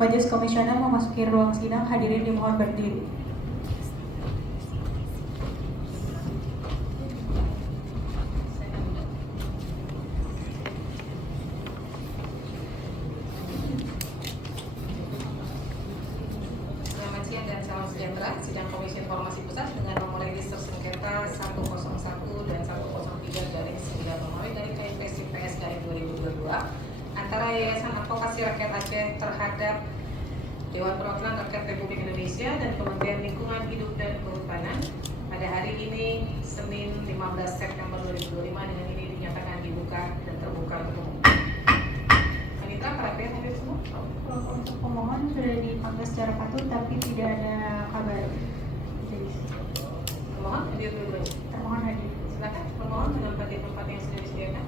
Majelis Komisioner memasuki ruang sidang, hadirin dimohon berdiri. Selamat siang dan salam sejahtera. Sidang Komisi Informasi Pusat dengan nomor register sengketa 101 dan 103/9/KIP-PS/2022 antara Yayasan Advokasi Rakyat Aceh terhadap Dewan Perwakilan Rakyat Republik Indonesia dan Kementerian Lingkungan Hidup dan Kehutanan pada hari ini Senin 15 September 2025 dengan ini dinyatakan dibuka dan terbuka untuk umum. Panitra, para pihak hadir semua. Untuk pemohon sudah dipanggil secara patut tapi tidak ada kabar. Jadi, Pemohon hadir dulu. termohon hadir. Silakan pemohon dengan tempat yang sudah disediakan.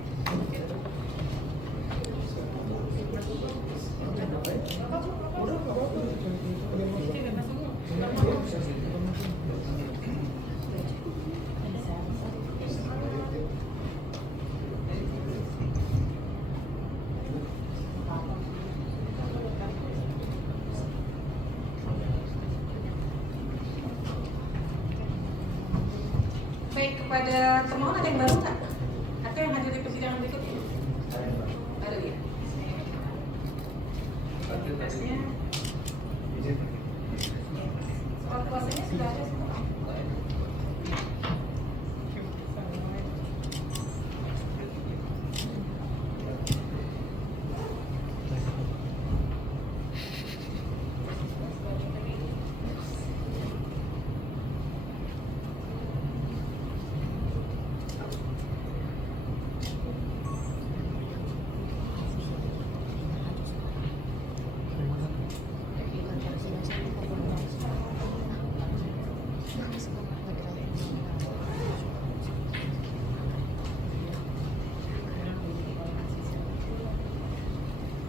Baik, kepada termohon ada yang baru nggak? Atau yang hadir di persidangan berikutnya? Baru ya? Berkasnya, surat kuasanya sudah ada semua.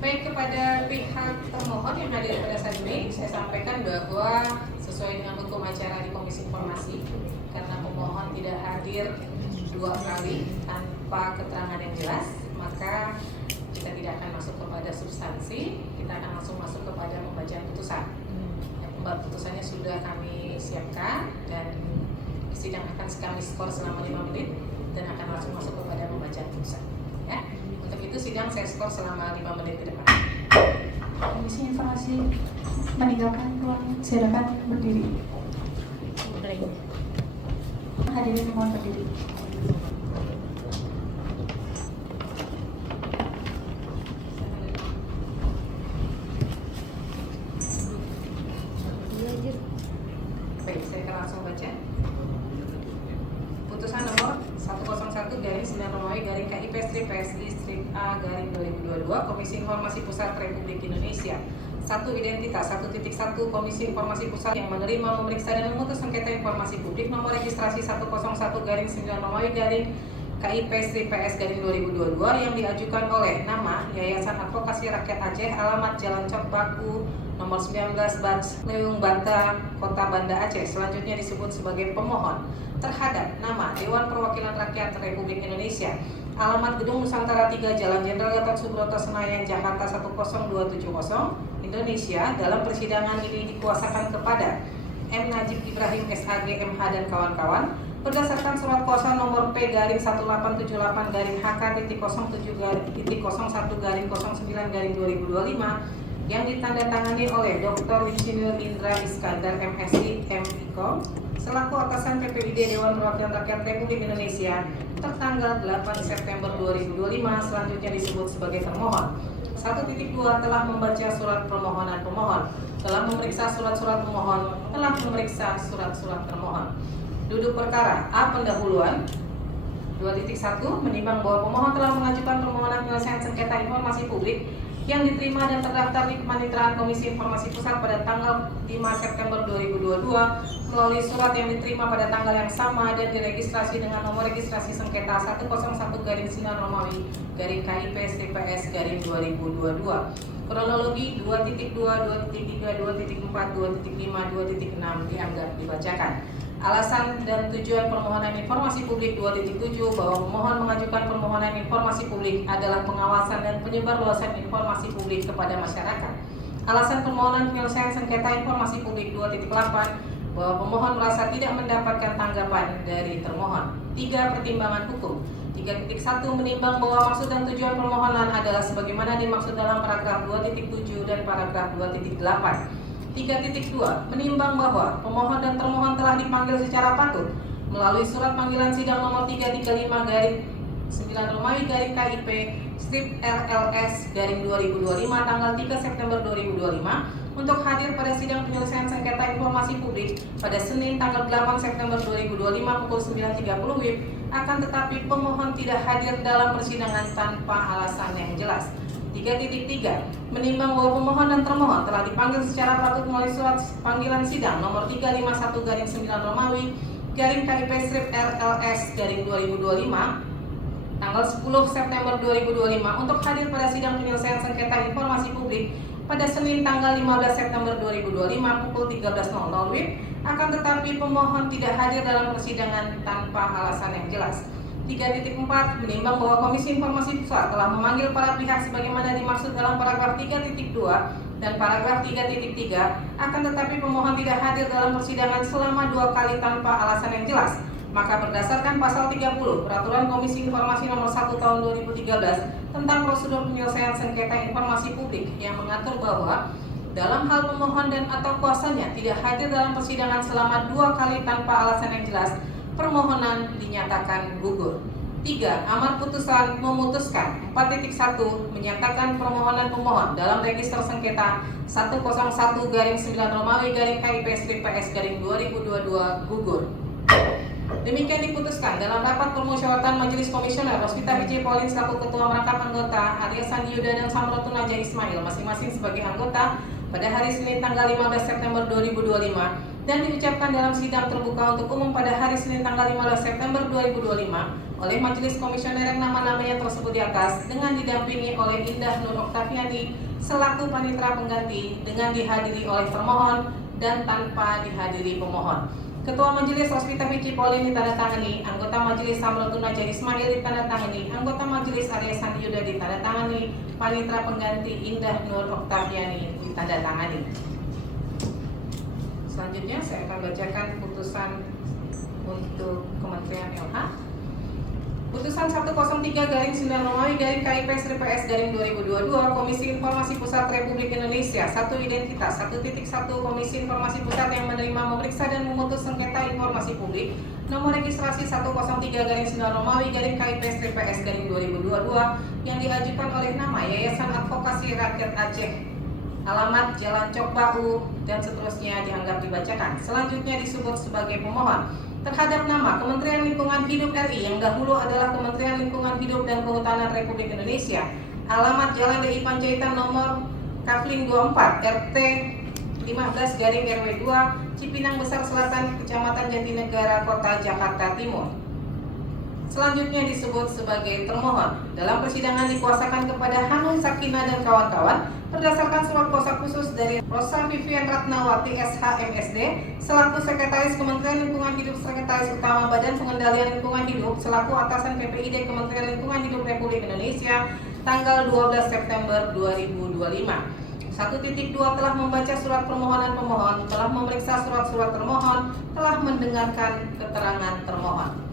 Baik, kepada pihak termohon yang hadir pada saat ini, saya sampaikan bahwa sesuai dengan hukum acara di Komisi Informasi, karena pemohon tidak hadir 2 kali tanpa keterangan yang jelas, maka kita tidak akan masuk kepada substansi, kita akan langsung masuk kepada pembacaan putusan. Putusannya sudah kami siapkan dan sidang akan kami skor selama 5 menit dan akan langsung masuk kepada pembacaan putusan. Ya. Untuk itu sidang saya skor selama 5 menit ke depan. Komisi Informasi meninggalkan ruang, silakan berdiri. Hadirin dimohon berdiri. Baik, saya akan langsung baca. Putusan nomor 101/9/KIP-PSI/A/2022 Komisi Informasi Pusat Republik Indonesia. 1. Identitas 1.1 Komisi Informasi Pusat yang menerima, memeriksa dan memutus sengketa informasi publik nomor registrasi 101/9/KIP-PS/2022 yang diajukan oleh nama Yayasan Advokasi Rakyat Aceh, alamat Jalan Cok Baku nomor 19 Leung Banta, Kota Banda Aceh, selanjutnya disebut sebagai pemohon, terhadap nama Dewan Perwakilan Rakyat Republik Indonesia, alamat Gedung Nusantara 3 Jalan Jenderal Gatot Subroto Senayan, Jakarta 10270, Indonesia. Dalam persidangan ini dikuasakan kepada M. Najib Ibrahim SAG MH dan kawan-kawan berdasarkan surat kuasa nomor P-1878-HK.07-01-09-2025 yang ditandatangani oleh Dr. Insinyur Indra Iskandar MSI MIKOM selaku atasan PPID Dewan Perwakilan Rakyat Republik Indonesia tertanggal 8 September 2025, selanjutnya disebut sebagai termohon. 1.2 telah membaca surat permohonan pemohon, telah memeriksa surat-surat pemohon, telah memeriksa surat-surat termohon. Duduk perkara A. Pendahuluan. 2.1 menimbang bahwa pemohon telah mengajukan permohonan penyelesaian sengketa informasi publik yang diterima dan terdaftar di Kepanitraan Komisi Informasi Pusat pada tanggal 5 September 2022 melalui surat yang diterima pada tanggal yang sama dan diregistrasi dengan nomor registrasi sengketa 101/9/KIP-PS/2022. Kronologi 2.2, 2.3, 2.4, 2.5, 2.6 dianggap dibacakan. Alasan dan tujuan permohonan informasi publik 2.7 bahwa pemohon mengajukan permohonan informasi publik adalah pengawasan dan penyebarluasan informasi publik kepada masyarakat Alasan permohonan penyelesaian sengketa informasi publik 2.8 bahwa pemohon merasa tidak mendapatkan tanggapan dari termohon. 3. Pertimbangan hukum. 3.1 menimbang bahwa maksud dan tujuan permohonan adalah sebagaimana dimaksud dalam paragraf 2.7 dan paragraf 2.8. 3.2 menimbang bahwa pemohon dan termohon telah dipanggil secara patut melalui surat panggilan sidang nomor 335/9 KIP strip RLS /2025 tanggal 3 September 2025 untuk hadir pada sidang penyelesaian sengketa informasi publik pada Senin tanggal 8 September 2025 pukul 9.30 WIB, akan tetapi pemohon tidak hadir dalam persidangan tanpa alasan yang jelas. 3.3 menimbang bahwa pemohon dan termohon telah dipanggil secara patut melalui surat panggilan sidang nomor 351/9 KIP strip RLS /2025 tanggal 10 September 2025 untuk hadir pada sidang penyelesaian sengketa informasi publik pada Senin tanggal 15 September 2025 pukul 13.00 WIB, akan tetapi pemohon tidak hadir dalam persidangan tanpa alasan yang jelas. 3.4 menimbang bahwa Komisi Informasi Pusat telah memanggil para pihak sebagaimana dimaksud dalam paragraf 3.2 dan paragraf 3.3, akan tetapi pemohon tidak hadir dalam persidangan selama 2 kali tanpa alasan yang jelas. Maka berdasarkan pasal 30 Peraturan Komisi Informasi Nomor 1 Tahun 2013 tentang prosedur penyelesaian sengketa informasi publik yang mengatur bahwa dalam hal pemohon dan atau kuasanya tidak hadir dalam persidangan selama 2 kali tanpa alasan yang jelas, permohonan dinyatakan gugur. 3. Amar putusan memutuskan. 4.1 menyatakan permohonan pemohon dalam register sengketa 101-9 KIP-PS-2022 gugur. Demikian diputuskan dalam rapat permusyawaratan Majelis Komisioner Rosvita B.J. Pauline selaku Ketua Merangkap Anggota, Arya Sandi Yuda dan Samratun Naja Ismail masing-masing sebagai anggota pada hari Senin tanggal 15 September 2025 dan diucapkan dalam sidang terbuka untuk umum pada hari Senin tanggal 15 September 2025 oleh Majelis Komisioner yang nama-namanya tersebut di atas dengan didampingi oleh Indah Nur Oktaviani selaku panitera pengganti dengan dihadiri oleh termohon dan tanpa dihadiri pemohon. Ketua Majelis Rosvita B.J. Pauline ditandatangani, anggota Majelis Samratun Naja Ismail ditandatangani, anggota Majelis Arya Sandi Yuda ditandatangani, panitera pengganti Indah Nur Oktaviani ditandatangani. Selanjutnya saya akan bacakan putusan untuk Kementerian LH. Putusan 103/9-KIP-PS-2022 Komisi Informasi Pusat Republik Indonesia 1 Identitas 1.1 Komisi Informasi Pusat yang menerima, memeriksa dan memutus sengketa informasi publik nomor registrasi 103/9-KIP-PS-2022 yang diajukan oleh nama Yayasan Advokasi Rakyat Aceh, alamat Jalan Cok Bau dan seterusnya dianggap dibacakan. Selanjutnya disebut sebagai pemohon terhadap nama Kementerian Lingkungan Hidup RI yang dahulu adalah Kementerian Lingkungan Hidup dan Kehutanan Republik Indonesia, alamat Jalan DI Panjaitan nomor Kafling 24 RT 15/RW 2 Cipinang Besar Selatan, Kecamatan Jatinegara, Kota Jakarta Timur. Selanjutnya disebut sebagai termohon. Dalam persidangan dikuasakan kepada Hanung Sakina dan kawan-kawan berdasarkan surat kuasa khusus dari Rosa Vivian Ratnawati SH MSD selaku Sekretaris Kementerian Lingkungan Hidup, Sekretaris Utama Badan Pengendalian Lingkungan Hidup selaku atasan PPID Kementerian Lingkungan Hidup Republik Indonesia tanggal 12 September 2025. 1.2 telah membaca surat permohonan pemohon, telah memeriksa surat-surat termohon, telah mendengarkan keterangan termohon.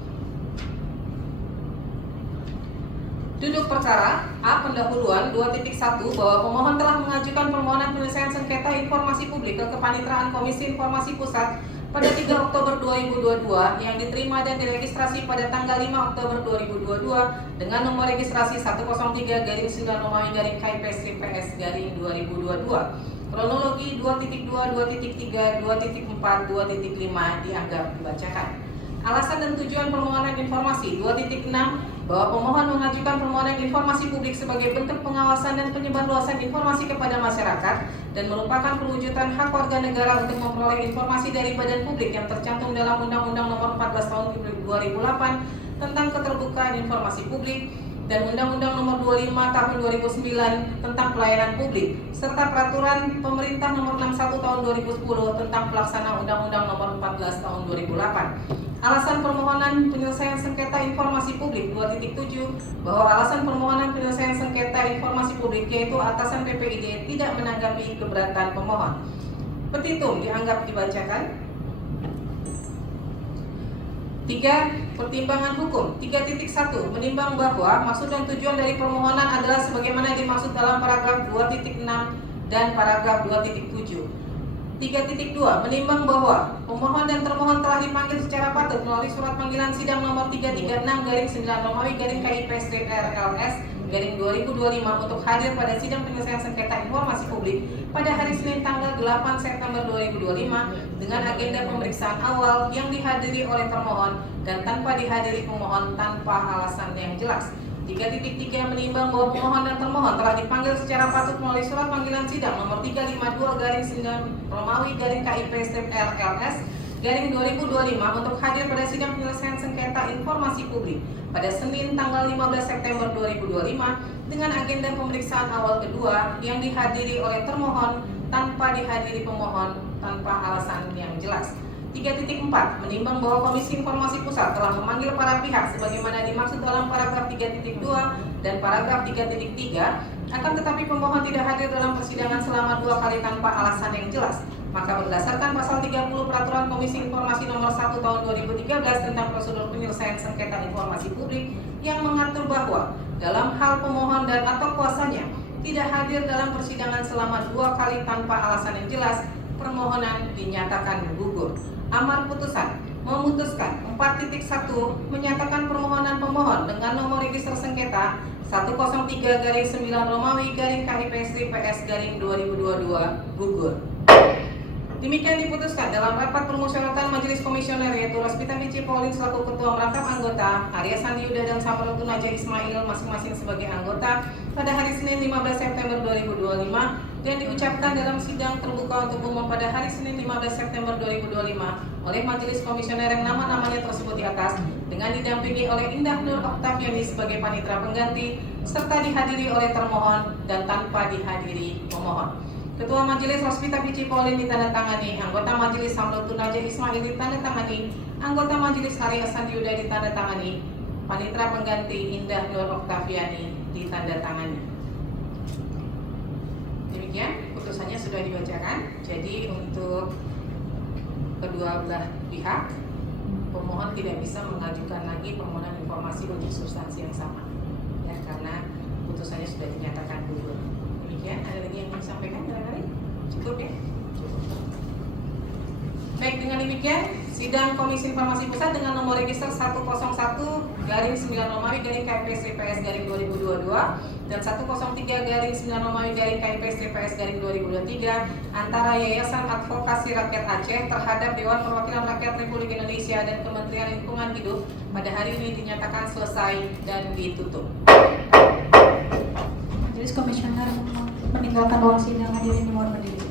Duduk perkara A. Pendahuluan 2.1 bahwa pemohon telah mengajukan permohonan penyelesaian sengketa informasi publik ke Kepanitraan Komisi Informasi Pusat pada 3 Oktober 2022 yang diterima dan diregistrasi pada tanggal 5 Oktober 2022 dengan nomor registrasi 103/9-KIP-PS-2022. Kronologi 2.2, 2.3, 2.4, 2.5 dianggap dibacakan. Alasan dan tujuan permohonan informasi 2.6 bahwa pemohon mengajukan permohonan informasi publik sebagai bentuk pengawasan dan penyebarluasan informasi kepada masyarakat dan merupakan perwujudan hak warga negara untuk memperoleh informasi dari badan publik yang tercantum dalam Undang-Undang Nomor 14 Tahun 2008 tentang Keterbukaan Informasi Publik dan Undang-Undang Nomor 25 Tahun 2009 tentang Pelayanan Publik serta Peraturan Pemerintah Nomor 61 Tahun 2010 tentang Pelaksana Undang-Undang Nomor 14 Tahun 2008. Alasan permohonan penyelesaian sengketa informasi publik 2.7 bahwa alasan permohonan penyelesaian sengketa informasi publik yaitu atasan PPID tidak menanggapi keberatan pemohon. Petitum dianggap dibacakan. 3. Pertimbangan hukum 3.1 menimbang bahwa maksud dan tujuan dari permohonan adalah sebagaimana dimaksud dalam paragraf 2.6 dan paragraf 2.7. 3.2 menimbang bahwa pemohon dan termohon telah dipanggil secara patut melalui surat panggilan sidang nomor 336/9 Romawi KIP RLS 2025 untuk hadir pada sidang penyelesaian sengketa informasi publik pada hari Senin tanggal 8 September 2025 dengan agenda pemeriksaan awal yang dihadiri oleh termohon dan tanpa dihadiri pemohon tanpa alasan yang jelas. 3.3 menimbang bahwa pemohon dan termohon telah dipanggil secara patut melalui surat panggilan sidang nomor 352/9 Romawi KIP RLS 2025 untuk hadir pada sidang penyelesaian sengketa informasi publik pada Senin tanggal 15 September 2025 dengan agenda pemeriksaan awal kedua yang dihadiri oleh termohon tanpa dihadiri pemohon tanpa alasan yang jelas. 3.4 menimbang bahwa Komisi Informasi Pusat telah memanggil para pihak sebagaimana dimaksud dalam paragraf 3.2 dan paragraf 3.3, akan tetapi pemohon tidak hadir dalam persidangan selama 2 kali tanpa alasan yang jelas. Maka berdasarkan pasal 30 Peraturan Komisi Informasi Nomor 1 Tahun 2013 tentang prosedur penyelesaian sengketa informasi publik yang mengatur bahwa dalam hal pemohon dan atau kuasanya tidak hadir dalam persidangan selama 2 kali tanpa alasan yang jelas, permohonan dinyatakan gugur. Amar putusan memutuskan 4.1 menyatakan permohonan pemohon dengan nomor register sengketa 103/9 Romawi KIP PS 2022 gugur. Demikian diputuskan dalam rapat permusyawaratan Majelis Komisioner yaitu Rospita Mici Pauline selaku Ketua Merangkap Anggota, Arya Sandi Yuda dan Samarudin Naja Ismail masing-masing sebagai anggota pada hari Senin 15 September 2025 dan diucapkan dalam sidang terbuka untuk umum pada hari Senin 15 September 2025 oleh Majelis Komisioner yang nama-namanya tersebut di atas dengan didampingi oleh Indah Nur Oktaviani sebagai panitera pengganti serta dihadiri oleh termohon dan tanpa dihadiri pemohon. Ketua Majelis Rospita Mici Pauline ditandatangani, anggota Majelis Samarudin Naja Ismail ditandatangani, anggota Majelis Arya Sandi Yuda ditandatangani, panitera pengganti Indah Nur Oktaviani ditandatangani. Demikian putusannya sudah dibacakan. Jadi untuk kedua belah pihak, pemohon tidak bisa mengajukan lagi permohonan informasi untuk substansi yang sama, ya karena putusannya sudah dinyatakan gugur. Demikian, ada lagi yang ingin disampaikan barangkali? Cukup ya? Cukup. Baik, dengan demikian sidang Komisi Informasi Pusat dengan nomor register 101/9 Romawi KIP PS 2022 dan 103/9 Romawi KIP PS 2023 antara Yayasan Advokasi Rakyat Aceh terhadap Dewan Perwakilan Rakyat Republik Indonesia dan Kementerian Lingkungan Hidup pada hari ini dinyatakan selesai dan ditutup. Majelis Komisioner meninggalkan ruang sidang, hadirin dimohon berdiri.